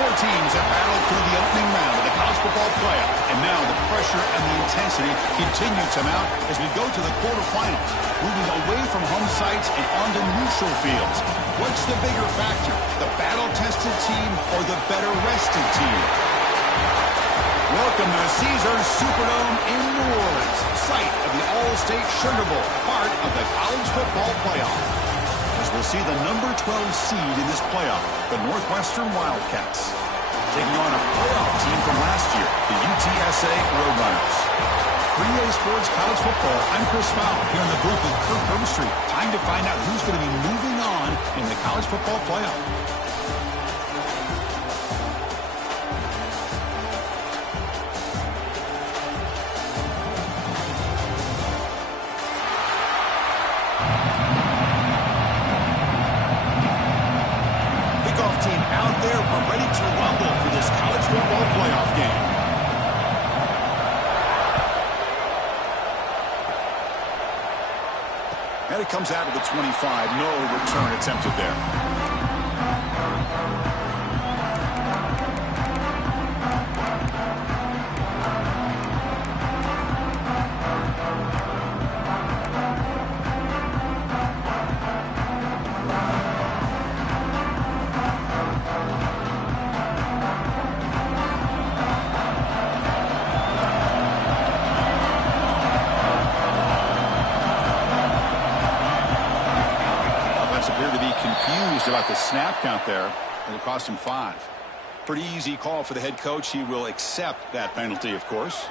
Four teams have battled through the opening round of the college football playoff. And now the pressure and the intensity continue to mount as we go to the quarterfinals, moving away from home sites and onto neutral fields. What's the bigger factor, the battle-tested team or the better-rested team? Welcome to the Caesars Superdome in New Orleans, site of the All-State Sugar Bowl, part of the college football playoff. As we'll see the number 12 seed in this playoff, the Northwestern Wildcats, taking on a playoff team from last year, the UTSA Roadrunners. For EA Sports College Football, I'm Chris Fowle here in the booth with Kirk Herbstreit. Time to find out who's going to be moving on in the college football playoff. Team out there, we're ready to rumble for this college football playoff game. And it comes out of the 25. No return attempted there. Appear to be confused about the snap count there. It'll cost him 5. Pretty easy call for the head coach. He will accept that penalty, of course.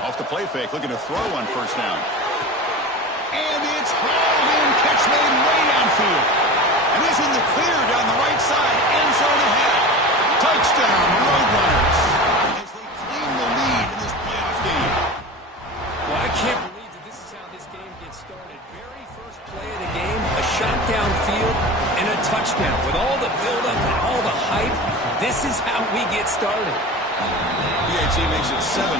Off the play fake, looking to throw on first down. And it's hauled in, catch made way downfield. And he's in the clear down the right side, end zone ahead. Touchdown, Roadrunners, as they claim the lead in this playoff game. Well, I can't believe that this is how this game gets started. Very first play of the game, a shot downfield and a touchdown. With all the buildup and all the hype, this is how we get started. PAT makes it 7-0.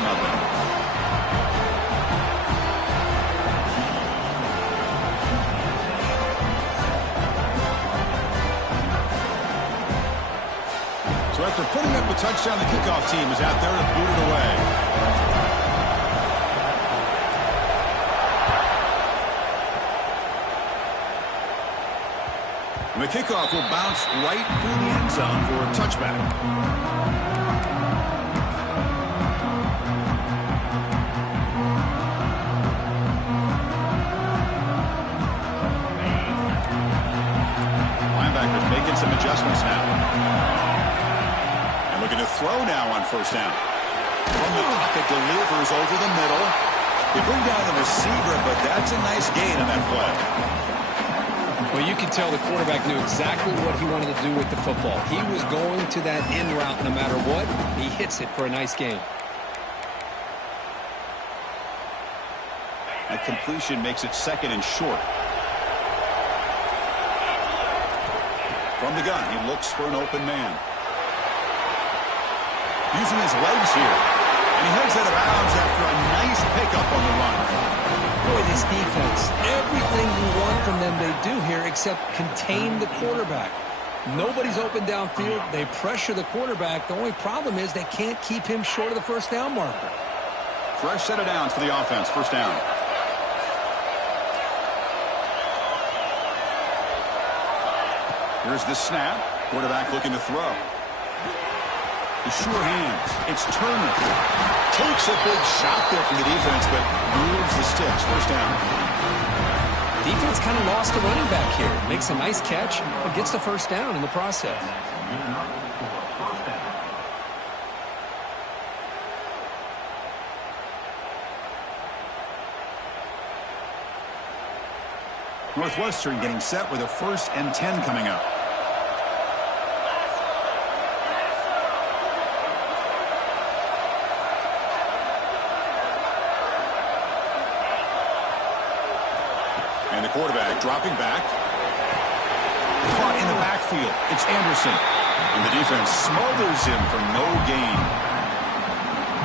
So after putting up a touchdown, the kickoff team is out there to boot it away. And the kickoff will bounce right through the end zone for a touchback. Linebackers making some adjustments now. Looking to throw now on first down. From the pocket, delivers over the middle. They bring down the receiver, but that's a nice gain on that play. Well, you can tell the quarterback knew exactly what he wanted to do with the football. He was going to that end route no matter what. He hits it for a nice gain. That completion makes it 2nd and short. From the gun, he looks for an open man. Using his legs here. And he heads out of bounds after a nice pickup on the run. Boy, this defense, everything you want from them they do here except contain the quarterback. Nobody's open downfield. They pressure the quarterback. The only problem is they can't keep him short of the first down marker. Fresh set of downs for the offense. First down. Here's the snap. Quarterback looking to throw. The sure hands. It's Turner. Takes a big shot there from the defense, but moves the sticks. First down. Defense kind of lost a running back here. Makes a nice catch, but gets the first down in the process. Northwestern getting set with a 1st and 10 coming up. And the quarterback dropping back. Caught in the backfield. It's Anderson. And the defense smothers him for no gain.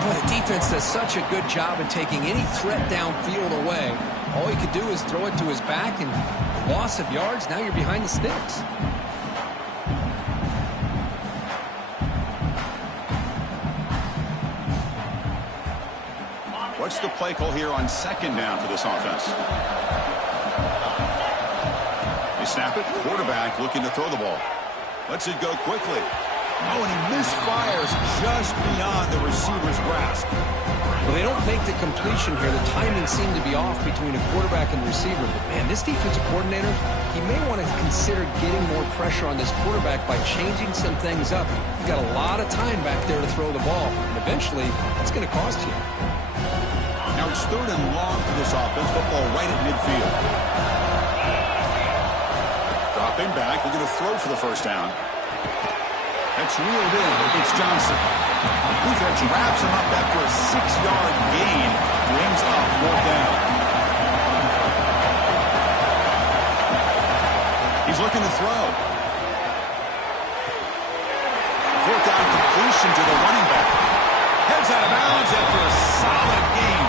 Boy, the defense does such a good job of taking any threat downfield away. All he could do is throw it to his back, and loss of yards, now you're behind the sticks. What's the play call here on second down for this offense? They snap it. Quarterback looking to throw the ball. Lets it go quickly. Oh, and he misfires just beyond the receiver's grasp. Well, they don't make the completion here. The timing seemed to be off between a quarterback and the receiver. But, man, this defensive coordinator, he may want to consider getting more pressure on this quarterback by changing some things up. You've got a lot of time back there to throw the ball. And eventually, it's going to cost you. Now it's third and long for this offense. Football right at midfield. Dropping back. Looking to throw for the first down. That's reeled in. It's Johnson. Defense wraps him up after a 6-yard gain. Brings up fourth down. He's looking to throw. Fourth down completion to the running back. Heads out of bounds after a solid gain.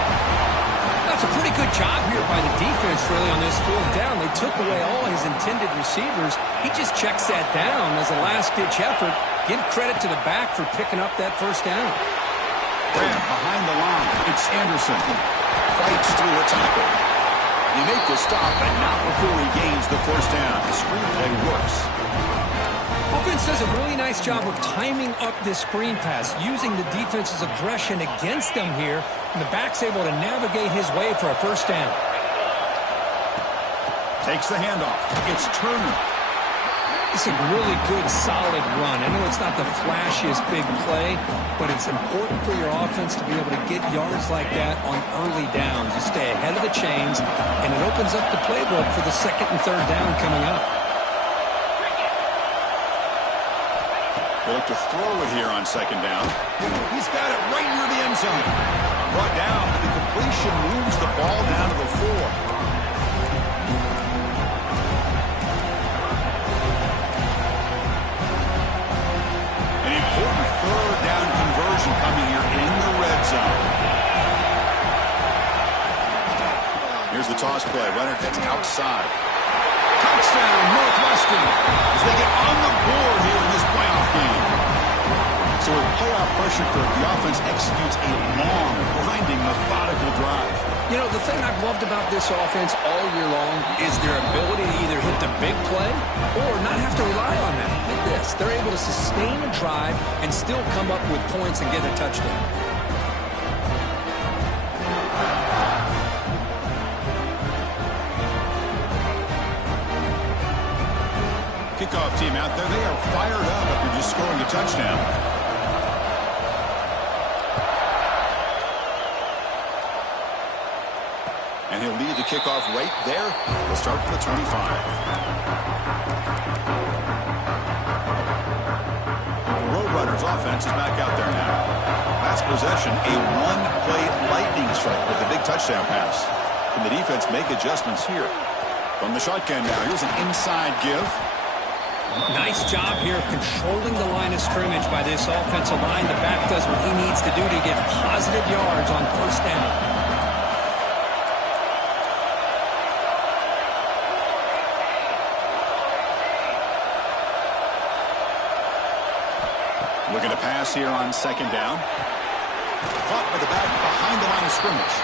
That's a pretty good job here by the defense, really, on this fourth down. They took away all his intended receivers. He just checks that down as a last-ditch effort. Give credit to the back for picking up that first down. Grab behind the line. It's Anderson. Fights through a tackle. He makes the stop, but not before he gains the first down. The screenplay works. Offense does a really nice job of timing up this screen pass, using the defense's aggression against them here, and the back's able to navigate his way for a first down. Takes the handoff. It's Turner. It's a really good, solid run. I know it's not the flashiest big play, but it's important for your offense to be able to get yards like that on early downs. You stay ahead of the chains, and it opens up the playbook for the second and third down coming up. They look to throw it here on second down. He's got it right near the end zone. Brought down, but the completion moves the ball down to the 4. Third down conversion coming here in the red zone. Here's the toss play. Runner heads outside. Touchdown, Northwestern, as they get on the board here in this playoff game. So with playoff pressure, the offense executes a long, grinding, methodical drive. You know, the thing I've loved about this offense all year long is their ability to either hit the big play or not have to rely on that. Like this, they're able to sustain a drive and still come up with points and get a touchdown. Kickoff team out there, they are fired up after just scoring a touchdown. And he'll lead the kickoff right there. We'll start from the 25. Roadrunners offense is back out there now. Last possession, a one-play lightning strike with a big touchdown pass. Can the defense make adjustments here? From the shotgun now, here's an inside give. Nice job here of controlling the line of scrimmage by this offensive line. The back does what he needs to do to get positive yards on first down. Looking to pass here on second down. Caught by the back behind the line of scrimmage.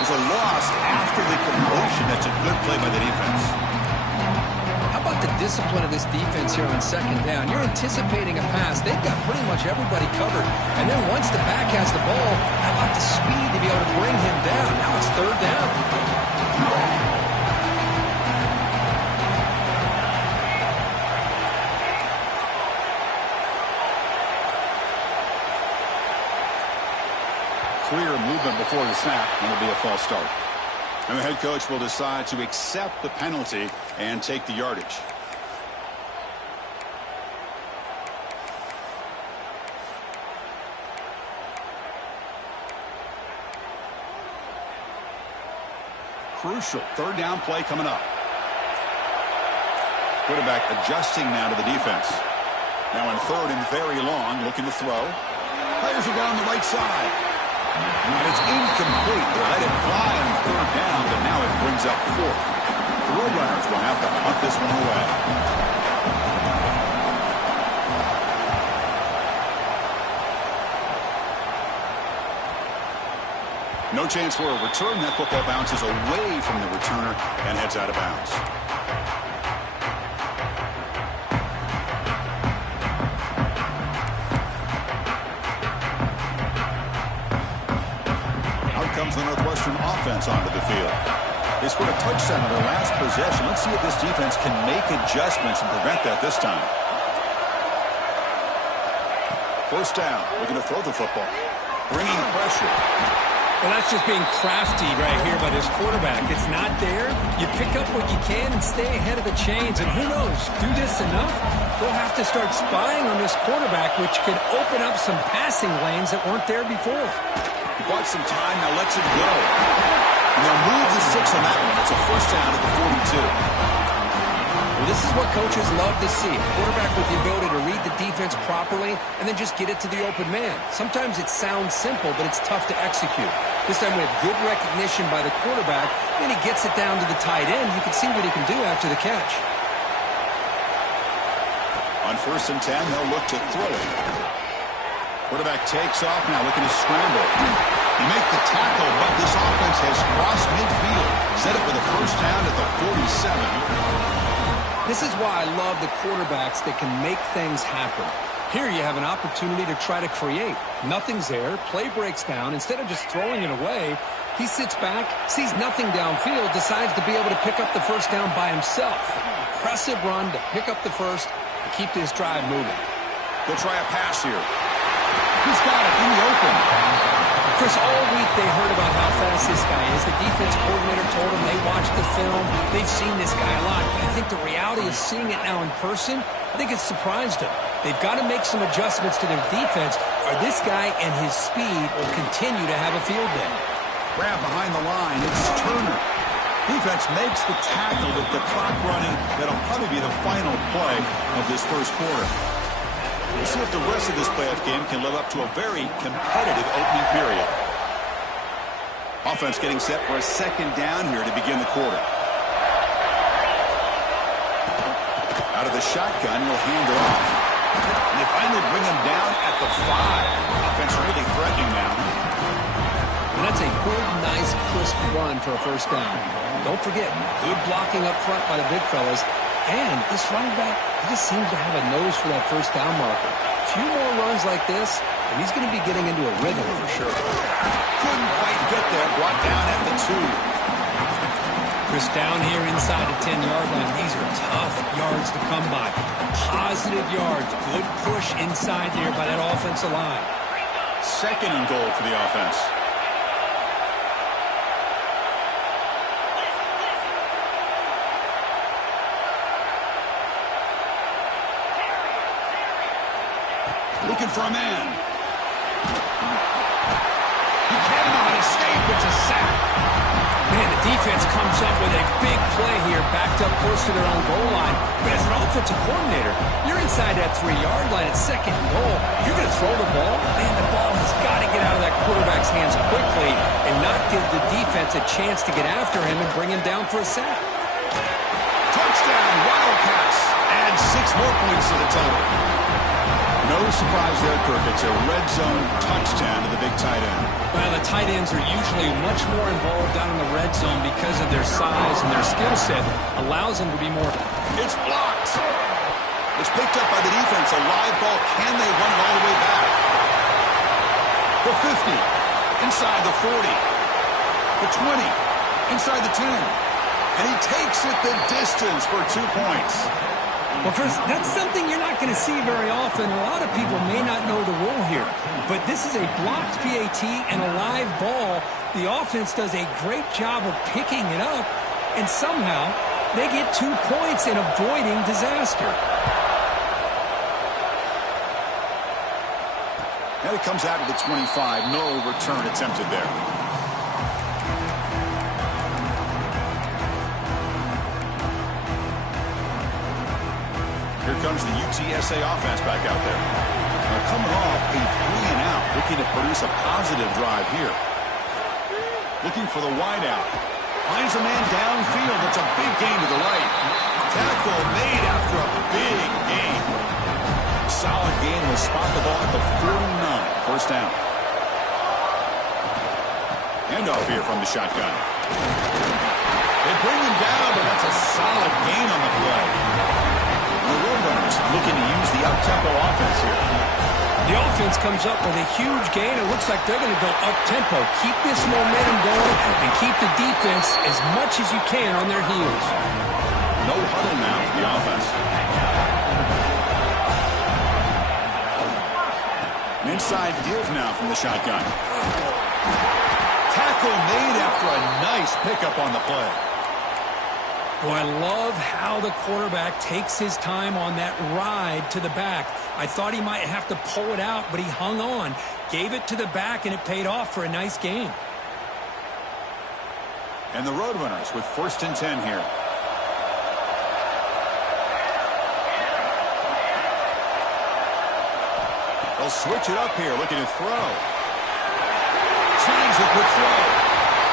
There's a loss after the completion. That's a good play by the defense. How about the discipline of this defense here on second down? You're anticipating a pass. They've got pretty much everybody covered. And then once the back has the ball, how about the speed to be able to bring him down? Now it's third down. Clear movement before the snap, and it'll be a false start. And the head coach will decide to accept the penalty and take the yardage. Crucial third down play coming up. Quarterback adjusting now to the defense. Now in third and very long, looking to throw. Players are down the right side. And it's incomplete. They let it fly on third down, but now it brings up fourth. The Roadrunners will have to punt this one away. No chance for a return. That football bounces away from the returner and heads out of bounds. Out comes the Northwestern offense onto the field. They scored a touchdown on their last possession. Let's see if this defense can make adjustments and prevent that this time. First down. We're going to throw the football. Bringing pressure. Well, that's just being crafty right here by this quarterback. It's not there. You pick up what you can and stay ahead of the chains. And who knows, do this enough, they'll have to start spying on this quarterback, which could open up some passing lanes that weren't there before. He bought some time, now lets it go. And they'll move the 6 on that one. It's a first down at the 42. Well, this is what coaches love to see. A quarterback with the ability to read the defense properly and then just get it to the open man. Sometimes it sounds simple, but it's tough to execute. This time we have good recognition by the quarterback, and he gets it down to the tight end. You can see what he can do after the catch. On 1st and 10, they'll look to throw it. Quarterback takes off now, looking to scramble. He makes the tackle, but this offense has crossed midfield. Set up with a first down at the 47. This is why I love the quarterbacks that can make things happen. Here you have an opportunity to try to create. Nothing's there. Play breaks down. Instead of just throwing it away, he sits back, sees nothing downfield, decides to be able to pick up the first down by himself. Impressive run to pick up the first and keep this drive moving. They'll try a pass here. He's got it in the open. Chris, all week they heard about how fast this guy is. The defense coordinator told them they watched the film. They've seen this guy a lot. But I think the reality of seeing it now in person, I think it's surprised them. They've got to make some adjustments to their defense, or this guy and his speed will continue to have a field day. Grab behind the line. It's Turner. Defense makes the tackle with the clock running. That'll probably be the final play of this first quarter. We'll see if the rest of this playoff game can live up to a very competitive opening period. Offense getting set for a second down here to begin the quarter. Out of the shotgun, he'll hand it off. And they finally bring him down at the 5. Offense really threatening now. And that's a good, nice, crisp run for a first down. Don't forget, good blocking up front by the big fellas. And this running back, he just seems to have a nose for that first down marker. A few more runs like this, and he's going to be getting into a rhythm for sure. Couldn't quite get there. Brought down at the 2. Chris, down here inside the 10-yard line, these are tough yards to come by. Positive yards. Good push inside there by that offensive line. Second and goal for the offense. Looking for a man. He cannot escape. It's a sack. Man, the defense comes up with a big play here, backed up close to their own goal line. But as an offensive coordinator, you're inside that 3-yard line at second and goal. You're going to throw the ball. Man, the ball has got to get out of that quarterback's hands quickly and not give the defense a chance to get after him and bring him down for a sack. Touchdown, Wildcats. Add 6 more points to the total. No surprise there, Kirk. It's a red zone touchdown to the big tight end. Well, the tight ends are usually much more involved down in the red zone because of their size and their skill set allows them to be more. It's blocked. It's picked up by the defense. A live ball. Can they run it all the way back? The 50. Inside the 40. The 20. Inside the 10. And he takes it the distance for 2 points. Well, Chris, that's something you're not going to see very often. A lot of people may not know the rule here, but this is a blocked PAT and a live ball. The offense does a great job of picking it up, and somehow they get 2 points in avoiding disaster. Now he comes out of the 25. No return attempted there. Here comes the UTSA offense back out there. They're coming off a 3-and-out. Looking to produce a positive drive here. Looking for the wideout. Finds a man downfield. It's a big gain to the right. Tackle made after a big gain. Solid gain will spot the ball at the 49. First down. Handoff here from the shotgun. They bring him down, but that's a solid gain on the play. The Roadrunners looking to use the up-tempo offense here. The offense comes up with a huge gain. It looks like they're going to go up-tempo. Keep this momentum going and keep the defense as much as you can on their heels. No huddle now for the offense. An inside give now from the shotgun. Tackle made after a nice pickup on the play. Boy, I love how the quarterback takes his time on that ride to the back. I thought he might have to pull it out, but he hung on, gave it to the back, and it paid off for a nice gain. And the Roadrunners with 1st and 10 here. They'll switch it up here, looking to throw. Tries a quick throw.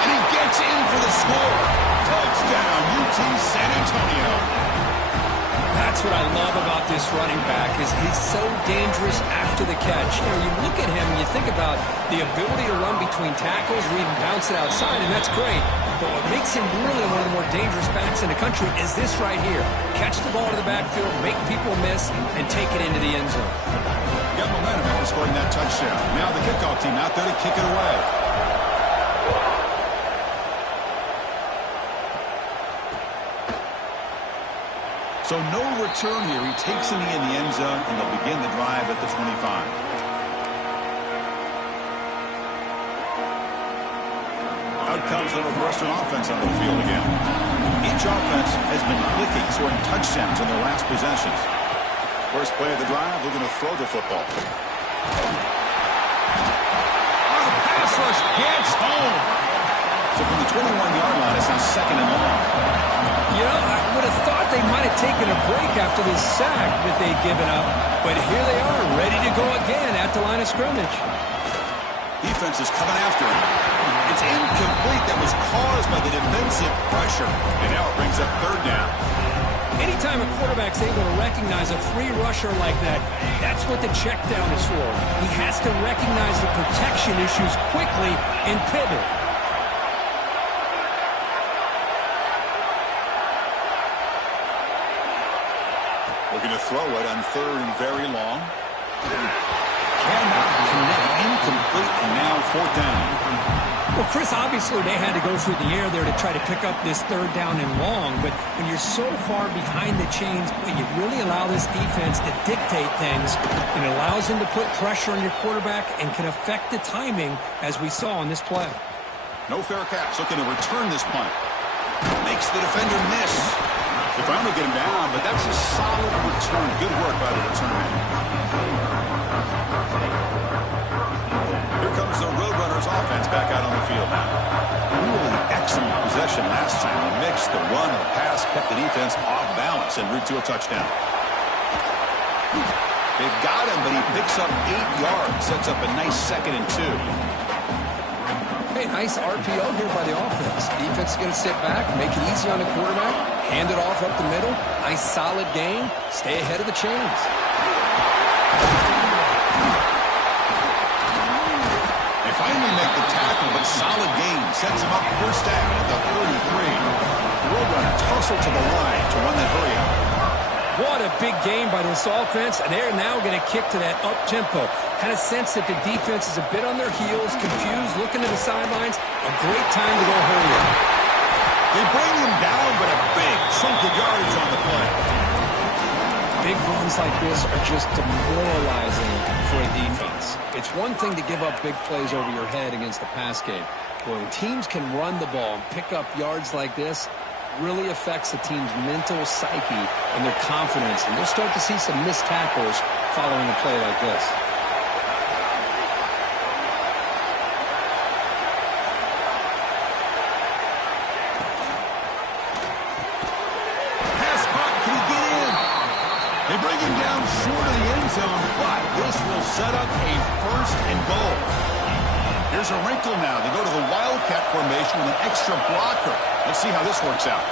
And he gets in for the score. Touchdown, UT San Antonio. That's what I love about this running back is he's so dangerous after the catch. You know, you look at him and you think about the ability to run between tackles or even bounce it outside, and that's great. But what makes him really one of the more dangerous backs in the country is this right here. Catch the ball to the backfield, make people miss, and take it into the end zone. Got momentum after scoring that touchdown. Now the kickoff team out there to kick it away. So no return here. He takes it in the end zone, and they'll begin the drive at the 25. Out comes the Northwestern offense onto the field again. Each offense has been clicking, scoring touchdowns in their last possessions. First play of the drive, looking to throw the football. On a pass rush, gets home. So from the 21-yard line, it's now 2nd and long. You know, I would have thought they might have taken a break after this sack that they'd given up. But here they are, ready to go again at the line of scrimmage. Defense is coming after him. It's incomplete. That was caused by the defensive pressure. And now it brings up 3rd down. Anytime a quarterback's able to recognize a free rusher like that, that's what the check down is for. He has to recognize the protection issues quickly and pivot. Looking to throw it on 3rd and very long. Cannot connect. Incomplete, and now 4th down. Well, Chris, obviously they had to go through the air there to try to pick up this 3rd down and long, but when you're so far behind the chains, you really allow this defense to dictate things, and it allows them to put pressure on your quarterback and can affect the timing, as we saw on this play. No fair catch. Looking to return this punt. Makes the defender miss. They finally get him down, but that's a solid return. Good work by the return man. Here comes the Roadrunners offense back out on the field now. Really excellent possession last time. The mix, the run, the pass kept the defense off balance en route to a touchdown. They've got him, but he picks up 8 yards. Sets up a nice 2nd and 2. Hey, nice RPO here by the offense. Defense is going to sit back, make it easy on the quarterback, hand it off up the middle. Nice solid gain. Stay ahead of the chains. They finally make the tackle, but solid gain. Sets him up 1st down at the 33. The Roadrunners tussle to the line to run that hurry out. What a big game by this offense, and they're now going to kick to that up-tempo. Kind of sense that the defense is a bit on their heels, confused, looking to the sidelines. A great time to go hurry up. They bring him down, but a big chunk of yardage on the play. Big runs like this are just demoralizing for a defense. It's one thing to give up big plays over your head against the pass game. But when teams can run the ball and pick up yards like this, really affects the team's mental psyche and their confidence. And you'll start to see some missed tackles following a play like this. Pass caught. Can he get in? They bring him down short of the end zone, but this will set up a first and goal. Here's a wrinkle now. They go to the Wildcat formation with an extra blocker. Let's see how this works out.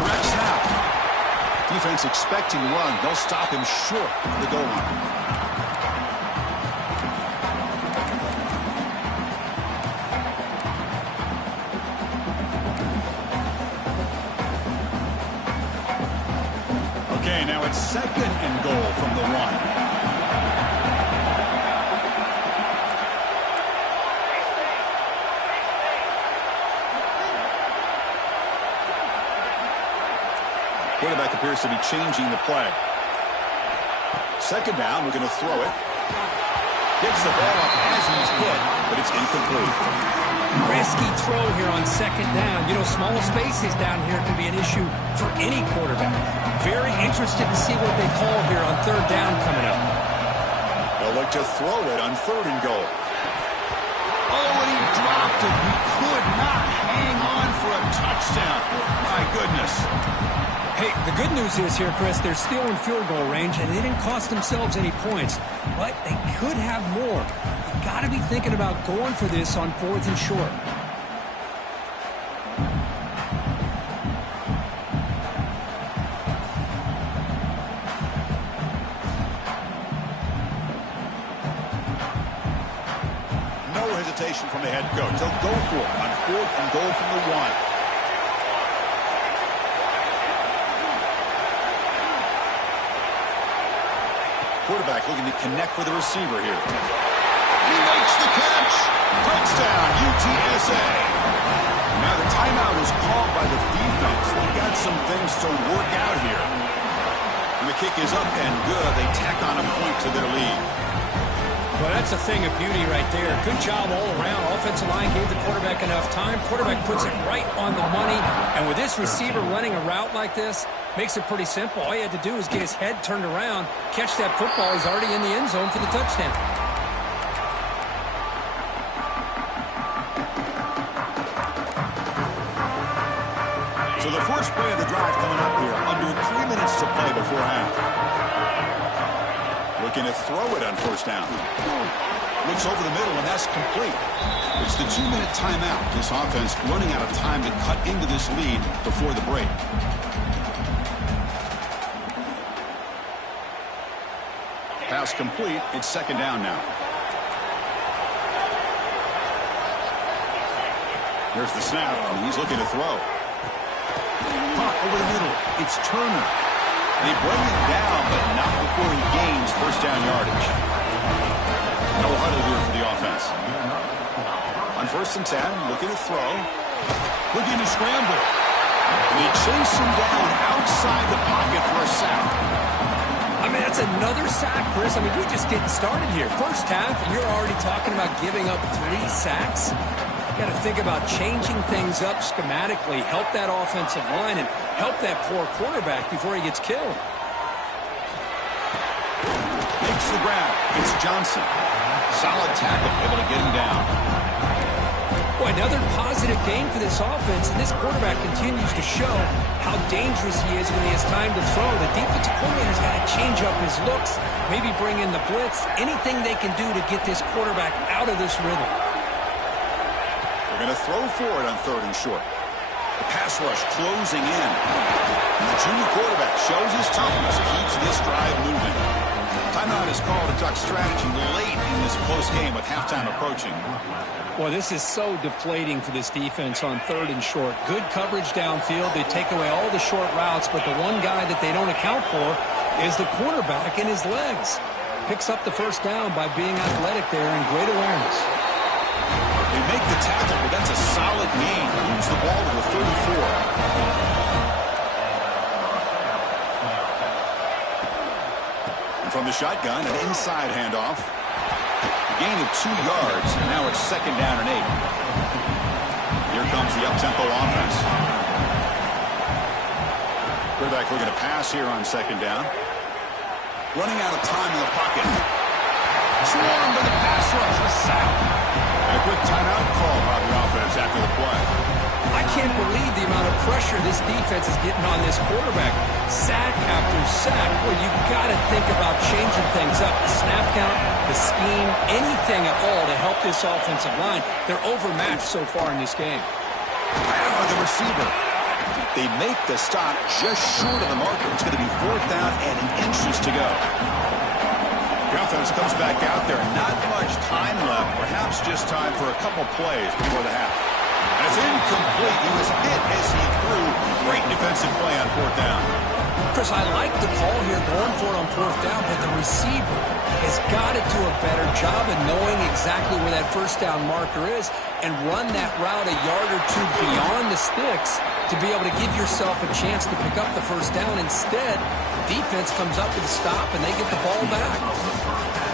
Direct snap. Defense expecting run. They'll stop him short of the goal line. Okay, now it's second and goal from the 1. Quarterback appears to be changing the play. Second down, we're going to throw it. Gets the ball off as he's hit, but it's incomplete. Risky throw here on second down. You know, small spaces down here can be an issue for any quarterback. Very interested to see what they call here on third down coming up. They'll look to throw it on third and goal. Oh, and he dropped it. He could not hang on for a touchdown. My goodness. Hey, the good news is here, Chris, they're still in field goal range, and they didn't cost themselves any points. But they could have more. You've got to be thinking about going for this on fourth and short. No hesitation from the head coach. They'll go for it on fourth and goal from the 1. Quarterback looking to connect with the receiver here. He makes the catch. Touchdown, UTSA. Now the timeout was called by the defense. They got some things to work out here. And the kick is up and good. They tack on a point to their lead. Well, that's a thing of beauty right there. Good job all around. Offensive line gave the quarterback enough time. Quarterback puts it right on the money. And with this receiver running a route like this, makes it pretty simple. All you had to do was get his head turned around, catch that football. He's already in the end zone for the touchdown. So the first play of the drive coming up here. Under 3 minutes to play before half. Looking to throw it on first down. Looks over the middle, and that's complete. It's the 2-minute timeout. This offense running out of time to cut into this lead before the break. Pass complete. It's second down now. There's the snap, and he's looking to throw. Pop over the middle. It's Turner. They bring it down, but not before he gains first down yardage. No huddle here for the offense. On first and 10, looking to throw. Looking to scramble. And they chase him down outside the pocket for a sack. I mean, that's another sack, Chris. I mean, we're just getting started here. First half, and you're already talking about giving up 3 sacks. You got to think about changing things up schematically, help that offensive line, and help that poor quarterback before he gets killed. Makes the grab. It's Johnson. Solid tackle, able to get him down. Boy, another positive game for this offense, and this quarterback continues to show how dangerous he is when he has time to throw. The defensive coordinator's got to change up his looks, maybe bring in the blitz, anything they can do to get this quarterback out of this rhythm. They're going to throw for it on third and short. The pass rush closing in. And the junior quarterback shows his toughness, keeps this drive moving. Timeout is called to talk strategy late in this close game with halftime approaching. Well, this is so deflating for this defense on third and short. Good coverage downfield. They take away all the short routes, but the one guy that they don't account for is the quarterback and his legs. Picks up the first down by being athletic there and great awareness. They make the tackle, but that's a solid gain. Moves the ball to the 34. And from the shotgun, an inside handoff. Gain of 2 yards, and now it's second down and 8. Here comes the up-tempo offense. Quarterback looking to pass here on second down. Running out of time in the pocket. Swarmed by the pass rush, a sack. And a quick timeout call by the offense after the play. I can't believe the amount of pressure this defense is getting on this quarterback. Sack after sack. Well, you've got to think about changing things up. The snap count, the scheme, anything at all to help this offensive line. They're overmatched so far in this game. By the receiver. They make the stop just short of the marker. It's going to be 4th down and inches to go. The offense comes back out there. Not much time left. Perhaps just time for a couple plays before the half. And it's incomplete. He was hit as he threw. Great defensive play on 4th down. Chris, I like the call here going for it on 4th down, but the receiver has got to do a better job of knowing exactly where that 1st down marker is and run that route a yard or two beyond the sticks to be able to give yourself a chance to pick up the 1st down. Instead, the defense comes up with a stop and they get the ball back.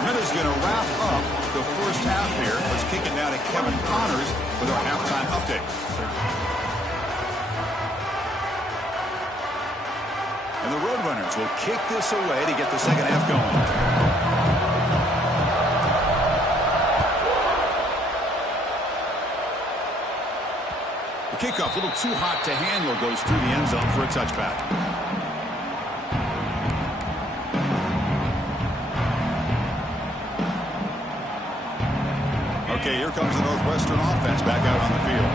Minuta's going to wrap up the first half here. Let's kick it down to Kevin Connors with our halftime update. And the Roadrunners will kick this away to get the second half going. The kickoff, a little too hot to handle, goes through the end zone for a touchback. Okay, here comes the Northwestern offense back out on the field.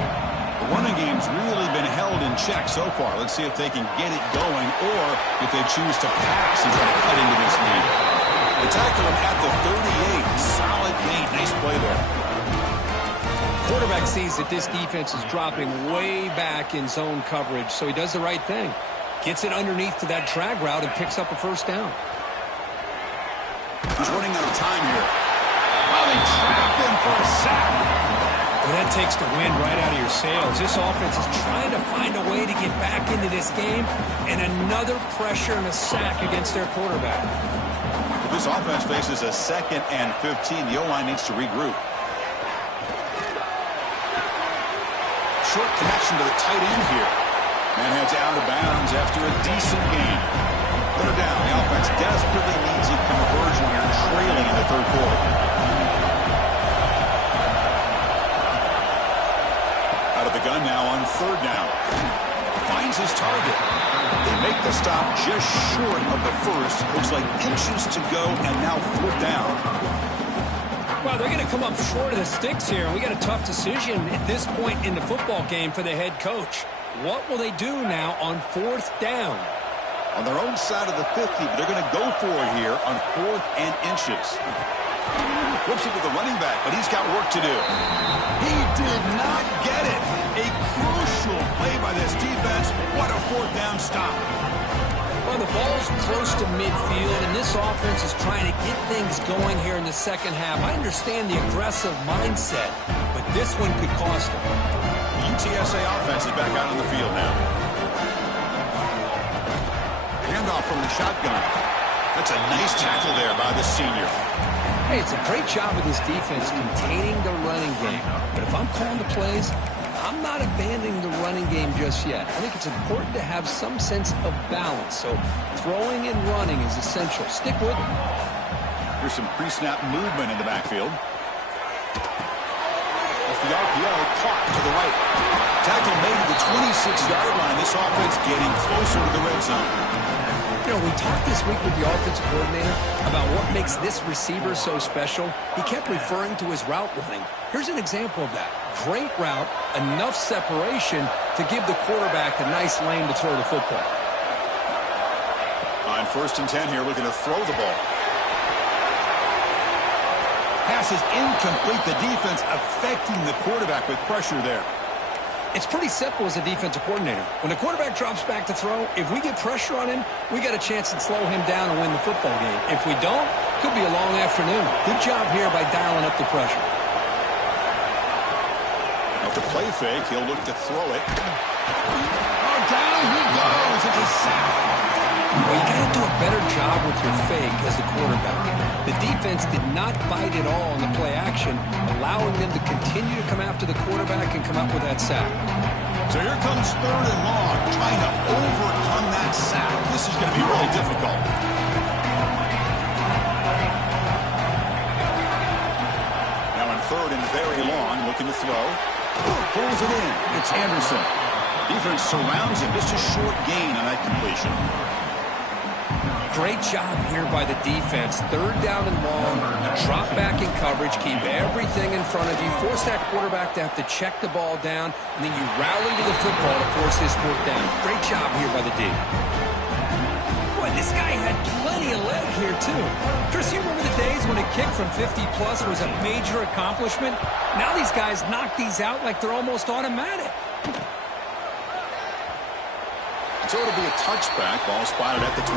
The running game's really been held in check so far. Let's see if they can get it going or if they choose to pass and try to cut into this lead. They tackle him at the 38. Solid gain. Nice play there. Quarterback sees that this defense is dropping way back in zone coverage, so he does the right thing. Gets it underneath to that drag route and picks up a 1st down. He's running out of time here. Oh, they trap him for a sack. Well, that takes the wind right out of your sails. This offense is trying to find a way to get back into this game, and another pressure and a sack against their quarterback. This offense faces a 2nd and 15. The O-line needs to regroup. Short connection to the tight end here. Man heads out of bounds after a decent gain. Put her down. The offense desperately needs a conversion here, trailing in the 3rd quarter. Out of the gun now on 3rd down. Finds his target. They make the stop just short of the 1st. Looks like inches to go, and now 4th down. Well, they're going to come up short of the sticks here, and we got a tough decision at this point in the football game for the head coach. What will they do now on 4th down? On their own side of the 50, but they're going to go for it here on 4th and inches. Flips it to the running back, but he's got work to do. He did not get it. A crucial play by this defense. What a 4th down stop. Well, the ball's close to midfield, and this offense is trying to get things going here in the second half. I understand the aggressive mindset, but this one could cost them. The UTSA offense is back out on the field now. Handoff from the shotgun. That's a nice tackle there by the senior. Hey, it's a great job of this defense containing the running game. But if I'm calling the plays, I'm not abandoning the running game just yet. I think it's important to have some sense of balance. So throwing and running is essential. Stick with it. Here's some pre-snap movement in the backfield. Off the RPO, caught to the right. Tackle made to the 26-yard line. This offense getting closer to the red zone. You know, we talked this week with the offensive coordinator about what makes this receiver so special. He kept referring to his route running. Here's an example of that. Great route, enough separation to give the quarterback a nice lane to throw the football. On 1st and 10 here, looking to throw the ball. Pass is incomplete. The defense affecting the quarterback with pressure there. It's pretty simple as a defensive coordinator. When the quarterback drops back to throw, if we get pressure on him, we got a chance to slow him down and win the football game. If we don't, could be a long afternoon. Good job here by dialing up the pressure. After play fake, he'll look to throw it. Oh, down he goes. It's a sack. Well, you got to do a better job with your fake as the quarterback. The defense did not bite at all on the play action, allowing them to continue to come after the quarterback and come up with that sack. So here comes 3rd and long, trying to overcome that sack. This is going to be really difficult. Now in 3rd and very long, looking to throw. Pulls it in. It's Anderson. Defense surrounds him. Just a short gain on that completion. Great job here by the defense. Third down and long. You drop back in coverage, keep everything in front of you, force that quarterback to have to check the ball down, and then you rally to the football to force this fourth down. Great job here by the D. Boy, this guy had plenty of leg here, too. Chris, you remember the days when a kick from 50-plus was a major accomplishment? Now these guys knock these out like they're almost automatic. So it'll be a touchback. Ball spotted at the 25.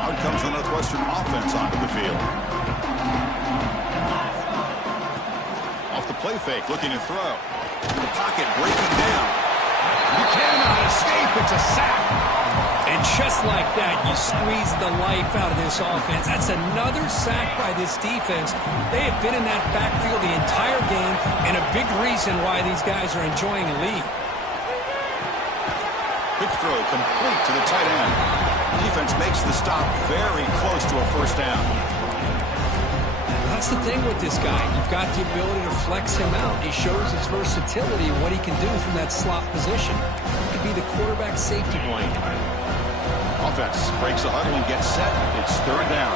Out comes the Northwestern offense onto the field. Off the play fake, looking to throw. The pocket breaking down. You cannot escape. It's a sack. And just like that, you squeeze the life out of this offense. That's another sack by this defense. They have been in that backfield the entire game, and a big reason why these guys are enjoying a lead. Quick throw complete to the tight end. Defense makes the stop very close to a first down. That's the thing with this guy. You've got the ability to flex him out. He shows his versatility and what he can do from that slot position. He could be the quarterback safety blanket. Offense breaks a huddle and gets set. It's third down.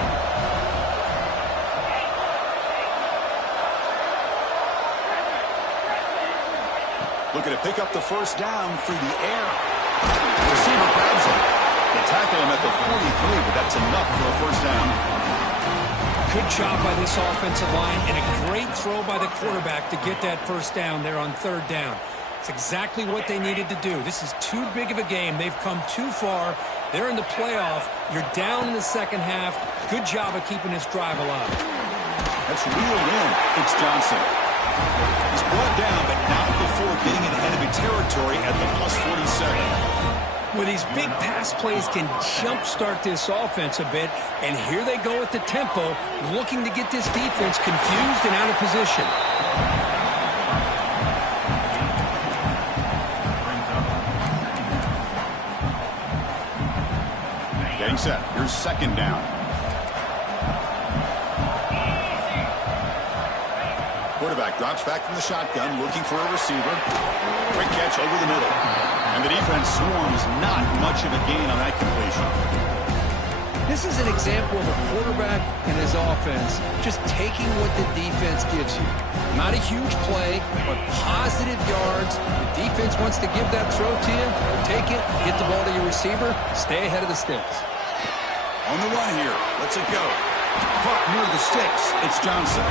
Looking to pick up the first down through the air. The receiver grabs him. They tackle him at the 43, but that's enough for a first down. Good job by this offensive line and a great throw by the quarterback to get that first down there on third down. It's exactly what they needed to do. This is too big of a game. They've come too far. They're in the playoff. You're down in the second half. Good job of keeping this drive alive. That's reeled in. It's Johnson. He's brought down, but not before getting in enemy territory at the plus 47. Well, these big pass plays can jumpstart this offense a bit, and here they go at the tempo, looking to get this defense confused and out of position. Getting set. Here's second down. Quarterback drops back from the shotgun, looking for a receiver. Quick catch over the middle. And the defense swarms not much of a gain on that completion. This is an example of a quarterback and his offense just taking what the defense gives you. Not a huge play, but positive yards. The defense wants to give that throw to you. Take it, get the ball to your receiver, stay ahead of the sticks. On the run here. Let's it go. Caught near the sticks. It's Johnson.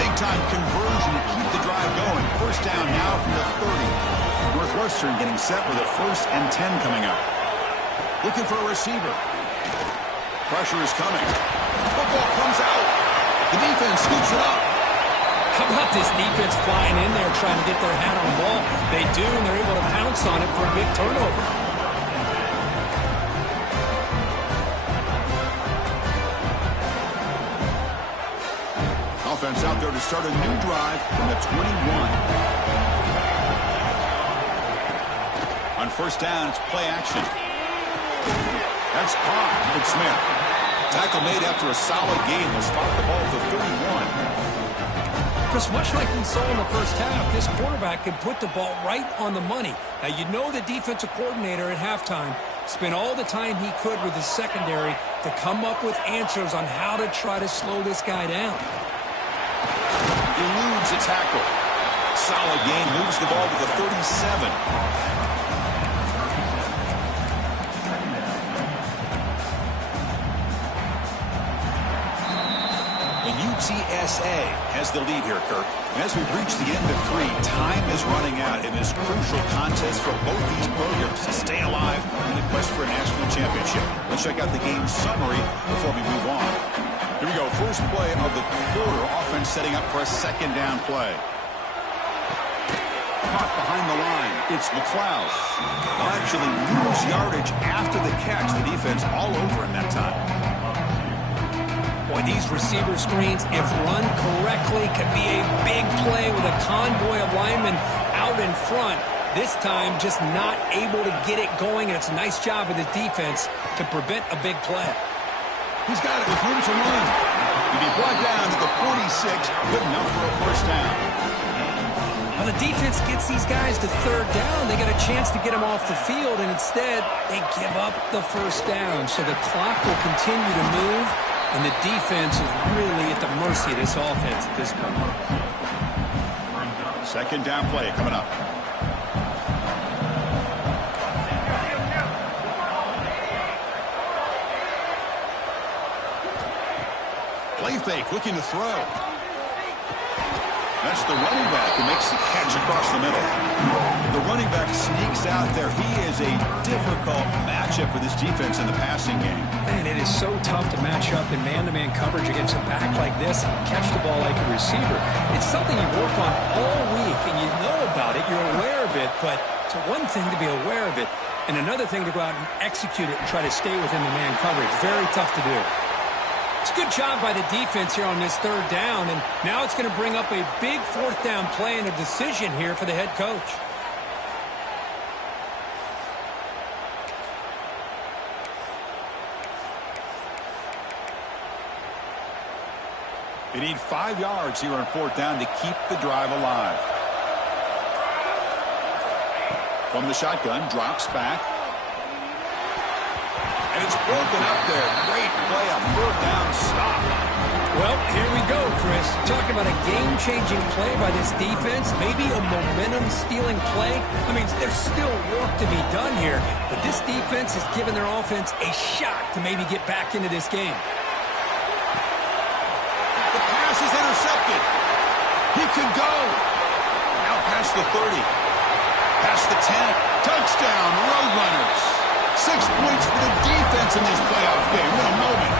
Big-time conversion to keep the drive going. First down now from the 30. Northwestern getting set with a 1st and 10 coming up. Looking for a receiver. Pressure is coming. Football comes out. The defense scoops it up. How about this defense flying in there trying to get their hat on the ball? They do, and they're able to pounce on it for a big turnover. Offense out there to start a new drive from the 21. On first down, it's play action. That's caught. It's Smith. Tackle made after a solid gain. They'll spot the ball to 31. Chris, much like we saw in the first half, this quarterback can put the ball right on the money. Now, you know the defensive coordinator at halftime spent all the time he could with his secondary to come up with answers on how to try to slow this guy down. Eludes a tackle. Solid gain. Moves the ball to the 37. And UTSA has the lead here, Kirk. And as we've reached the end of 3, time is running out in this crucial contest for both these programs to stay alive in the quest for a national championship. Let's check out the game summary before we move on. Here we go. First play of the quarter. Offense setting up for a second down play. Caught behind the line. It's McLeod. They'll actually lose yardage after the catch. The defense all over in that time. Boy, these receiver screens, if run correctly, can be a big play with a convoy of linemen out in front. This time, just not able to get it going. And it's a nice job of the defense to prevent a big play. He's got it with room to run. He'd be brought down to the 46, good enough for a first down. Well, the defense gets these guys to third down. They got a chance to get them off the field, and instead they give up the first down. So the clock will continue to move, and the defense is really at the mercy of this offense at this point. Second down play coming up. Play fake, looking to throw. That's the running back who makes the catch across the middle. The running back sneaks out there. He is a difficult matchup for this defense in the passing game. Man, it is so tough to match up in man-to-man coverage against a back like this and catch the ball like a receiver. It's something you work on all week, and you know about it. You're aware of it, but it's one thing to be aware of it, and another thing to go out and execute it and try to stay within the man coverage. Very tough to do. It's a good job by the defense here on this third down, and now it's going to bring up a big fourth down play and a decision here for the head coach. They need 5 yards here on fourth down to keep the drive alive. From the shotgun, drops back. And it's broken up there. Great play, a third down stop. Well, here we go, Chris. Talking about a game-changing play by this defense, maybe a momentum-stealing play. I mean, there's still work to be done here, but this defense has given their offense a shot to maybe get back into this game. The pass is intercepted. He could go. Now past the 30. Past the 10. Touchdown, Roadrunners. 6 points for the defense in this playoff game. What a moment.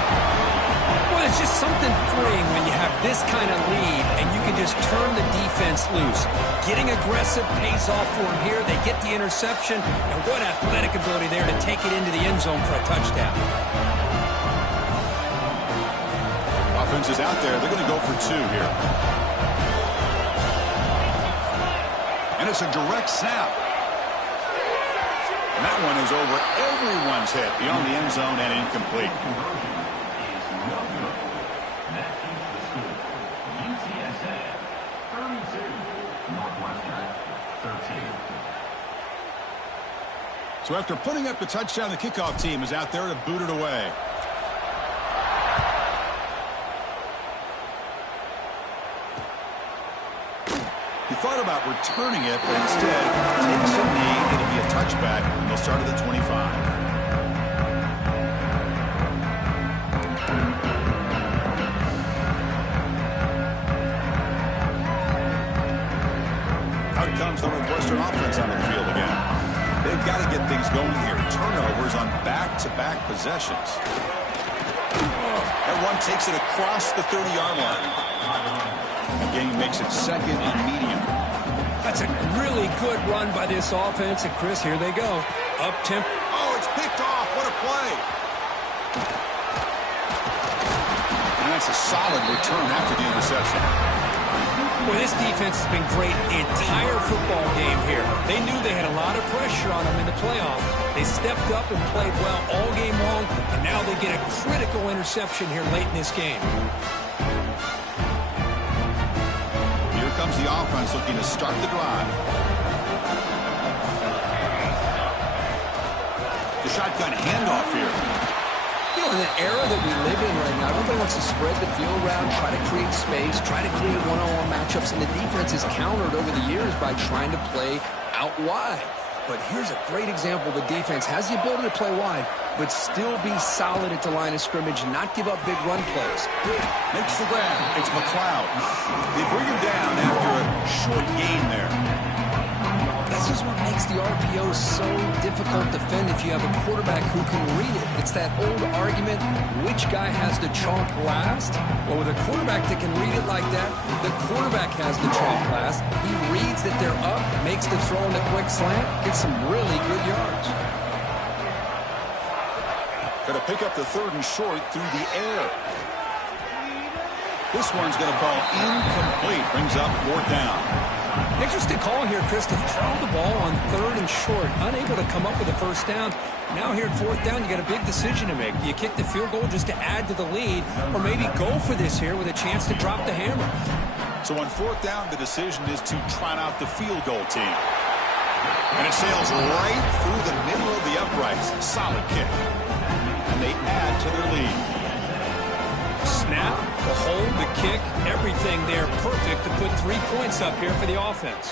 Well, it's just something freeing when you have this kind of lead and you can just turn the defense loose. Getting aggressive pays off for them here. They get the interception, and what athletic ability there to take it into the end zone for a touchdown. Offense is out there. They're going to go for 2 here. And it's a direct snap. And that one is over everyone's head beyond the end zone and incomplete. So after putting up the touchdown, the kickoff team is out there to boot it away. He thought about returning it, but instead takes a knee. It'll be a touchback, and they'll start at the 25. Out comes the Northwestern offense onto the field again. They've got to get things going here. Turnovers on back-to-back possessions. That one takes it across the 30-yard line. The game makes it second and medium. That's a really good run by this offense. And, Chris, here they go. Up-tempo. Oh, it's picked off. What a play. And that's a solid return after the interception. Well, this defense has been great the entire football game here. They knew they had a lot of pressure on them in the playoff. They stepped up and played well all game long, and now they get a critical interception here late in this game. Here comes the offense looking to start the drive. The shotgun handoff here. You know, in the era that we live in right now, everybody wants to spread the field around, try to create space, try to create one-on-one matchups, and the defense is countered over the years by trying to play out wide. But here's a great example. The defense has the ability to play wide, but still be solid at the line of scrimmage and not give up big run plays. Makes the grab. It's McLeod. They bring him down after a short gain there. This is what makes the RPO so difficult to defend if you have a quarterback who can read it. It's that old argument, which guy has the chalk last? Well, with a quarterback that can read it like that, the quarterback has the chalk last. He reads that they're up, makes the throw in the quick slant, gets some really good yards. Going to pick up the third and short through the air. This one's going to fall incomplete. Brings up fourth down. Interesting call here, Chris, to throw the ball on 3rd and short. Unable to come up with a first down. Now here at 4th down, you got a big decision to make. Do you kick the field goal just to add to the lead, or maybe go for this here with a chance to drop the hammer? So on 4th down, the decision is to trot out the field goal team. And it sails right through the middle of the uprights. Solid kick. And they add to their lead. Snap, the hold, the kick, everything there perfect to put 3 points up here for the offense.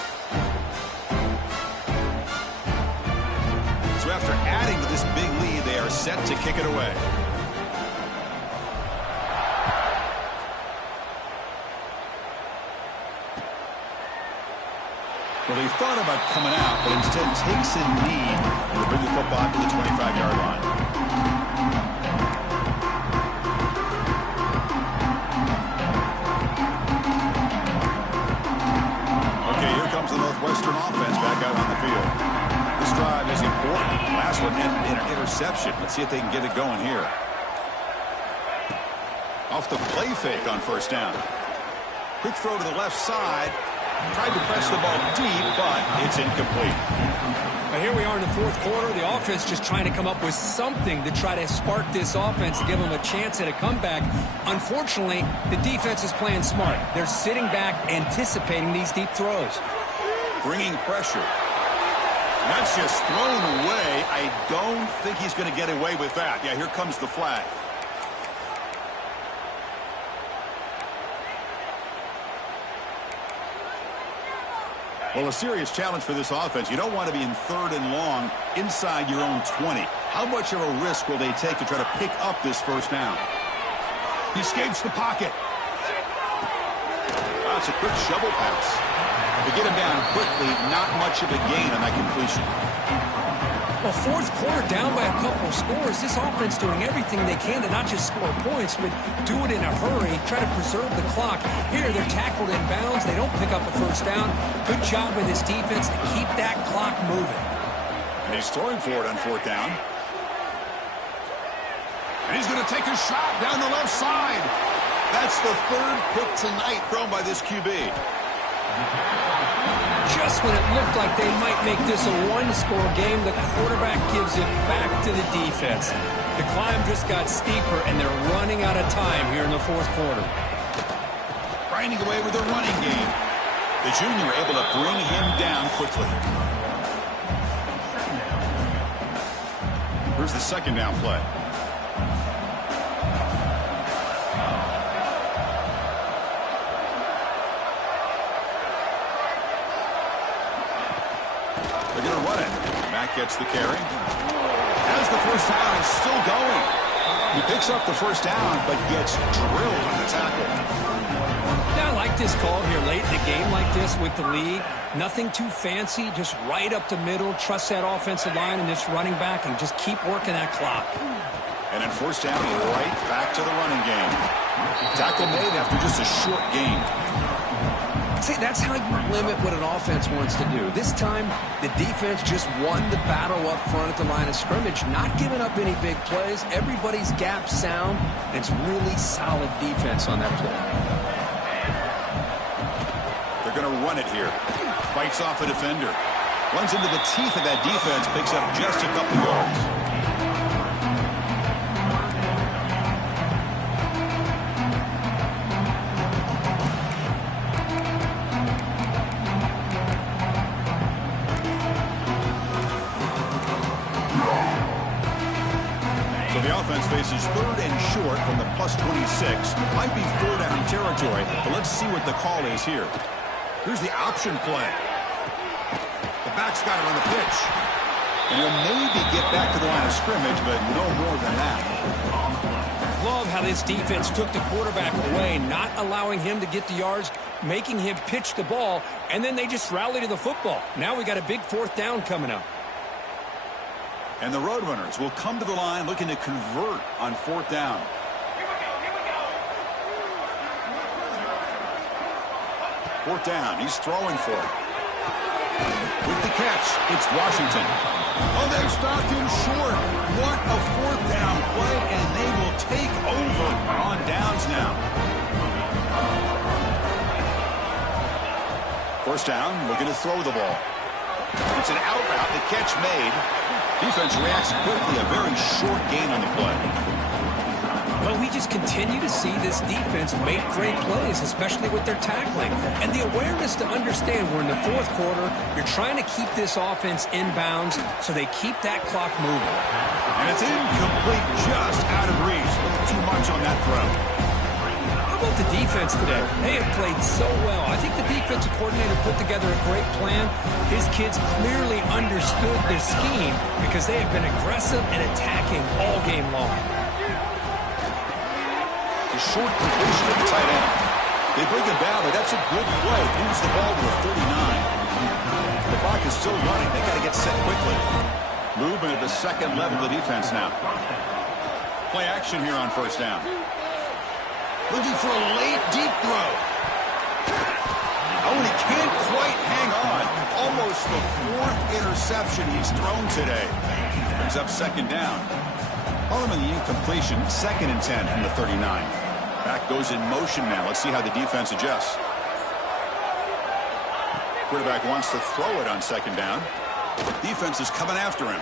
So after adding to this big lead, they are set to kick it away. Well, he thought about coming out, but instead takes a knee to bring the football to the 25-yard line. Okay, here comes the Northwestern offense back out on the field. This drive is important. Last one ended in an interception. Let's see if they can get it going here. Off the play fake on 1st down. Quick throw to the left side. Tried to press the ball deep, but it's incomplete. Now here we are in the 4th quarter. The offense just trying to come up with something to try to spark this offense to give them a chance at a comeback. Unfortunately, the defense is playing smart. They're sitting back, anticipating these deep throws. Bringing pressure. That's just thrown away. I don't think he's going to get away with that. Yeah, here comes the flag. Well, a serious challenge for this offense. You don't want to be in 3rd and long inside your own 20. How much of a risk will they take to try to pick up this 1st down? He escapes the pocket. That's a quick shovel pass. To get him down quickly, not much of a gain on that completion. Well, 4th quarter down by a couple of scores. This offense doing everything they can to not just score points, but do it in a hurry, try to preserve the clock. Here, they're tackled in bounds. They don't pick up a 1st down. Good job with this defense to keep that clock moving. And he's throwing for it on 4th down. And he's going to take a shot down the left side. That's the 3rd pick tonight thrown by this QB. Just when it looked like they might make this a 1-score game, the quarterback gives it back to the defense. The climb just got steeper, and they're running out of time here in the 4th quarter. Grinding away with the running game. The junior able to bring him down quickly. Here's the 2nd down play. They're going to run it. Mack gets the carry. As the 1st down is still going. He picks up the 1st down, but gets drilled on the tackle. Yeah, I like this call here late in the game like this with the lead. Nothing too fancy, just right up the middle. Trust that offensive line and this running back and just keep working that clock. And then 1st down, right back to the running game. Tackle made after just a short gain. See, that's how you limit what an offense wants to do. This time, the defense just won the battle up front at the line of scrimmage, not giving up any big plays. Everybody's gap sound, and it's really solid defense on that play. They're going to run it here. Fights off a defender. Runs into the teeth of that defense, picks up just a couple yards. Faces 3rd and short from the +26. Might be 4 down territory, but let's see what the call is here. Here's the option play. The back's got it on the pitch. And he'll maybe get back to the line of scrimmage, but no more than that. Love how this defense took the quarterback away, not allowing him to get the yards, making him pitch the ball, and then they just rally to the football. Now we got a big 4th down coming up. And the Roadrunners will come to the line looking to convert on 4th down. Fourth down, he's throwing for it. With the catch, it's Washington. Oh, they've stopped him short. What a 4th down play, and they will take over on downs now. First down, looking to throw the ball. It's an out route, the catch made. Defense reacts quickly, a very short gain on the play. Well, we just continue to see this defense make great plays, especially with their tackling. And the awareness to understand we're in the fourth quarter, you're trying to keep this offense in bounds so they keep that clock moving. And it's incomplete, just out of reach. A little too much on that throw. How about the defense today? They have played so well. I think the defensive coordinator put together a great plan. His kids clearly understood their scheme because they have been aggressive and attacking all game long. A short completion of the tight end. They bring it down, but that's a good play. Moves the ball to the 39. The clock is still running. They got to get set quickly. Movement at the second level of the defense now. Play action here on first down. Looking for a late, deep throw. Oh, and he can't quite hang on. Almost the fourth interception he's thrown today. Brings up second down. Following the incompletion, 2nd and 10 from the 39. Back goes in motion now. Let's see how the defense adjusts. Quarterback wants to throw it on second down. Defense is coming after him.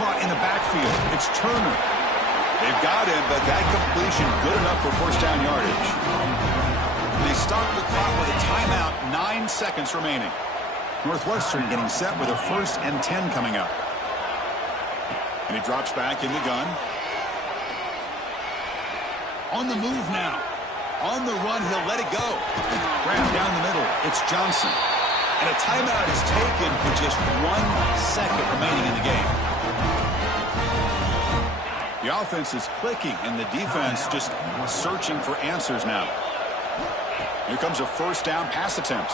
Caught in the backfield. It's Turner. They've got him, but that completion good enough for first down yardage. They stop the clock with a timeout, 9 seconds remaining. Northwestern getting set with a 1st and 10 coming up. And he drops back in the gun. On the move now. On the run, he'll let it go. Grab down the middle. It's Johnson. And a timeout is taken with just 1 second remaining in the game. The offense is clicking, and the defense just searching for answers now. Here comes a first down pass attempt.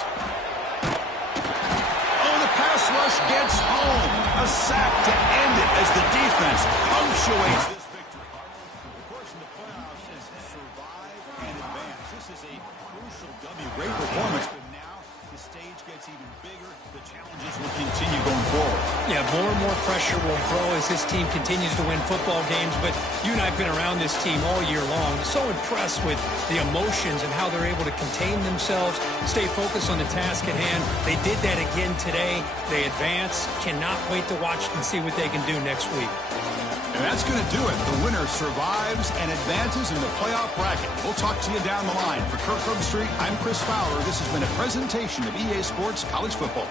Oh, the pass rush gets home. A sack to end it as the defense punctuates this victory. The course in the playoffs is survive and advance. This is a crucial W. Great performance, but now the stage gets even bigger. The challenges will continue going forward. Yeah, more and more pressure will grow as this team continues to win football games, but you and I have been around this team all year long. So impressed with the emotions and how they're able to contain themselves, stay focused on the task at hand. They did that again today. They advance. Cannot wait to watch and see what they can do next week. And that's going to do it. The winner survives and advances in the playoff bracket. We'll talk to you down the line. For Kirk Street, I'm Chris Fowler. This has been a presentation of EA Sports College Football.